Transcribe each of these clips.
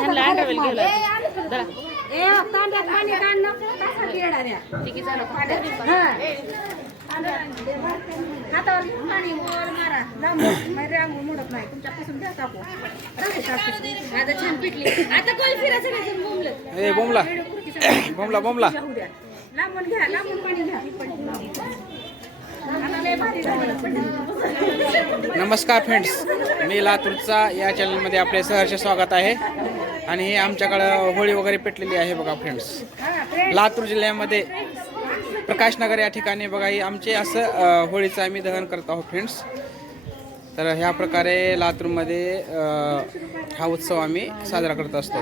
ह्यांना अंडरवेल घेऊन जरा ए तांड्यात पाणी काढणं तासात येणार आहे. ठीक आहे हातावर घेऊन पाणी वर मारा लांब रांगू मोडत नाही तुमच्यापासून द्या टाकू आता छान पिटली आता कोण फिरायचं सगळेजण बोंबलत ए बोंबला बोंबला बोंबला लांबून घ्या लांबून पाणी घ्या आता लय भारी झालं. नमस्कार फ्रेंड्स, मी लातूरचा या चॅनलमध्ये आपले सहर्ष स्वागत आहे. आणि हे आमच्याकडं होळी वगैरे पेटलेली आहे बघा फ्रेंड्स. लातूर जिल्ह्यामध्ये प्रकाशनगर या ठिकाणी बघा ही आमचे असं होळीचं आम्ही दहन करत आहोत फ्रेंड्स. तर ह्या प्रकारे लातूरमध्ये हा उत्सव आम्ही साजरा करत असतो.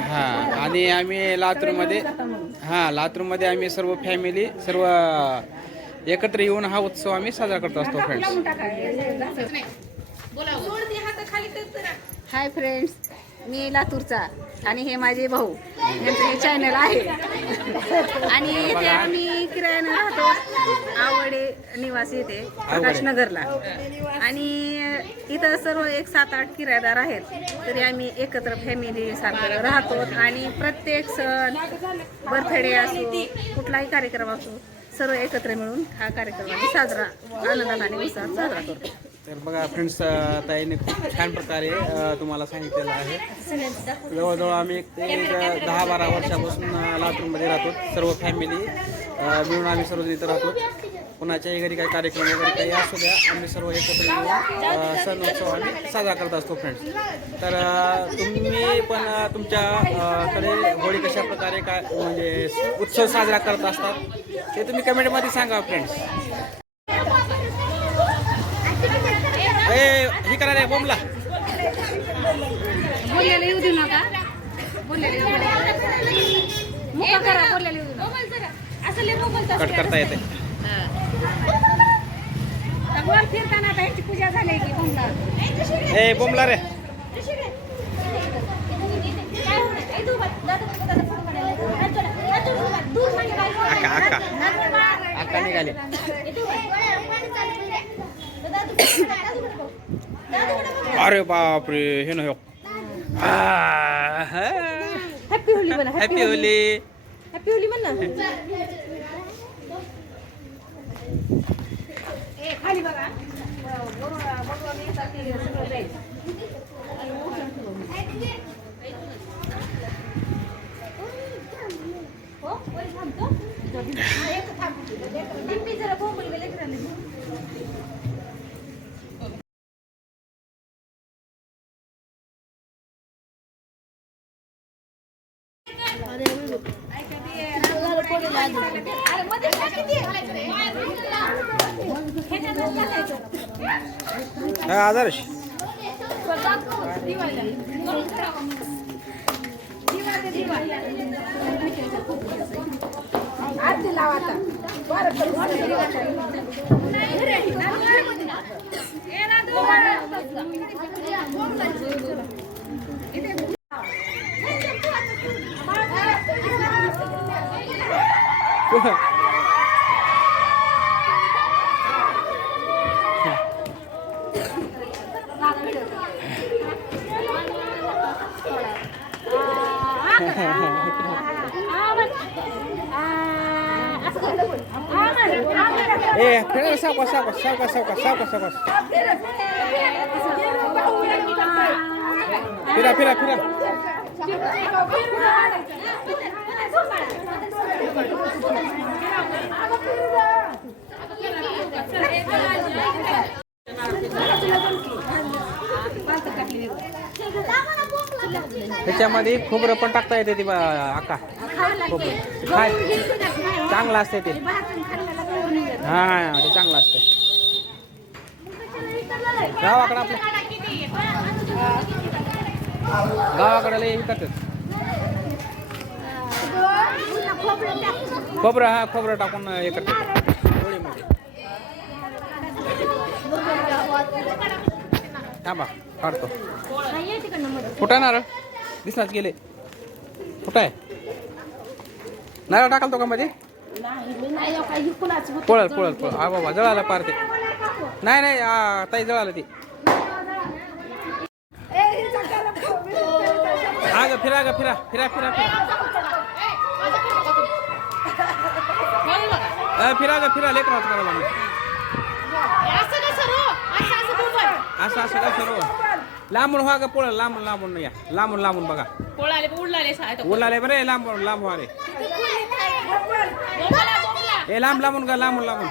हां, आणि आम्ही लातूरमध्ये आम्ही सर्व फॅमिली सर्व एकत्र येऊन हा उत्सव आम्ही साजरा करत असतो फ्रेंड्स. हाय फ्रेंड्स, मी लातूरचा आणि हे माझे भाऊ, यांचं हे चॅनल आहे. आणि इथे आम्ही किरायानं राहतो, आवडे निवासी येथे प्रकाशनगरला. आणि इथं सर्व 1-7-8 किरायदार आहेत. तरी आम्ही एकत्र फॅमिली सारखं राहतो आणि प्रत्येक सण, बर्थडे असो, कुठलाही कार्यक्रम असो, सर्व एकत्र मिळून हा कार्यक्रम आम्ही साजरा आनंदाने आणि उत्साहात साजरा करतो. तर बघा फ्रेंड्स, ताईने खूप छान प्रकारे तुम्हाला सांगितलेलं आहे. जवळजवळ आम्ही एक ते 10-12 वर्षापासून लातूरमध्ये राहतो. सर्व फॅमिली मिळून आम्ही सर्व इथं राहतो. कोणाच्याही घरी काही कार्यक्रम वगैरे काही असू द्या, आम्ही सर्व एकत्र येऊन सण उत्सव आम्ही साजरा करत असतो फ्रेंड्स. तर तुम्ही पण तुमच्याकडे होळी कशा प्रकारे काय म्हणजे उत्सव साजरा करत असतात ते तुम्ही कमेंटमध्ये सांगा फ्रेंड्स. हे करा रे बोंबला बोललेलं येऊ देऊ नका, बोललेलं मुका करा, बोललेलं येऊ देऊ नका. कट करता येते. बोल फिरताना आता ह्याची पूजा झाली की बोंबला. ए बोंबला रे आका निघाले. अरे बापरे, हे ना हॅपी होली म्हणा, हॅपी होली. हॅपी होली म्हण ना. खाली बघा आदर्श ए फिरा सावकाश सावकाश सावकाश सावकाश सावकाश सावकाश फिरा फिरा फिरा. त्याच्यामध्ये खोबरं पण टाकता येते ती आका. खोबरं काय चांगलं असते ते. हा ते चांगलं असतं. गावाकडं आपल्या गावाकडे लय करतात खोबरं. हा खोबरं टाकून हे करतात होळीमध्ये. थांबा काढतो. कुठं नारळ दिसलाच गेले. कुठं आहे नारळ टाकाल तो का मध्ये? पळत पळत पळत. हा बाबा जळाला पार ते. नाही नाही ताई जळालं ती. हा ग फिरा ग फिरा फिरा फिरा फिरा फिरा ग फिरा लेकर असं असं का सर्व लांबून व्हा ग पोळ लांबून लांबून या लांबून लांबून बघा पोळाले उडलाले बरे लांबून लांब व्हा रे ए लांब लांबून का लांबून लांबून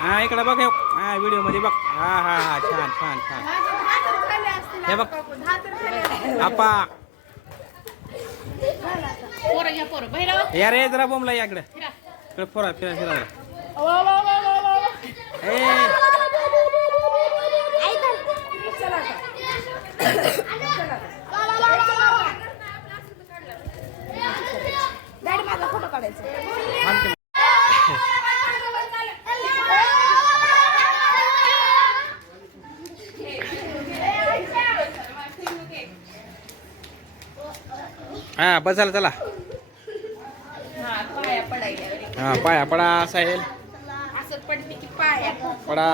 हा इकडे बघ हा व्हिडिओ मध्ये बघ हा हा हा छान छान छान हे बघ आपा या रे जरा बोंबला या इकडे इकडे फोरा फिरा फिरा ए फोटो काढायचा हा बस झालं चला हा पाया पडा साहेल पडा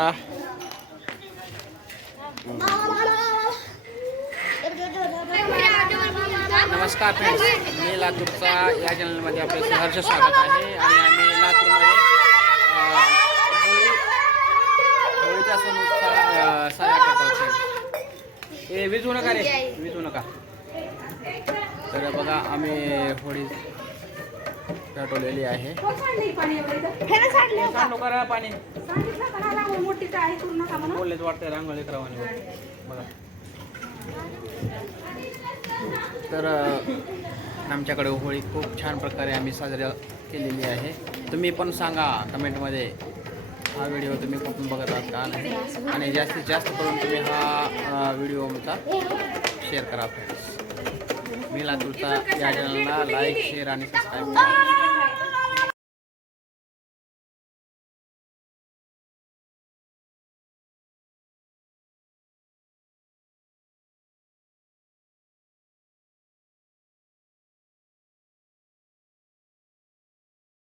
नमस्कार फ्रेंड्स मी लातूरचा या चॅनलमध्ये आपले सहर्ष स्वागत आहे आणि आम्ही लातूरमध्ये होळीच्या सणाचा साजरा करत आहोत. हे विजू नका रे विजू नका. तर बघा आम्ही होळी पेटवलेली आहे. करा पाणी बोललेच वाटतंय रांगोळी करावं बघा. तर आमच्याकडे होळी खूप छान प्रकारे आम्ही साजरा केलेली आहे. तुम्ही पण सांगा कमेंटमध्ये हा व्हिडिओ तुम्ही कुठून बघत आहात का नाही आणि जास्तीत जास्त करून तुम्ही हा व्हिडिओ आमचा शेअर करा. मी लातूरचा या चॅनलला लाईक शेअर आणि सबस्क्राईब करा.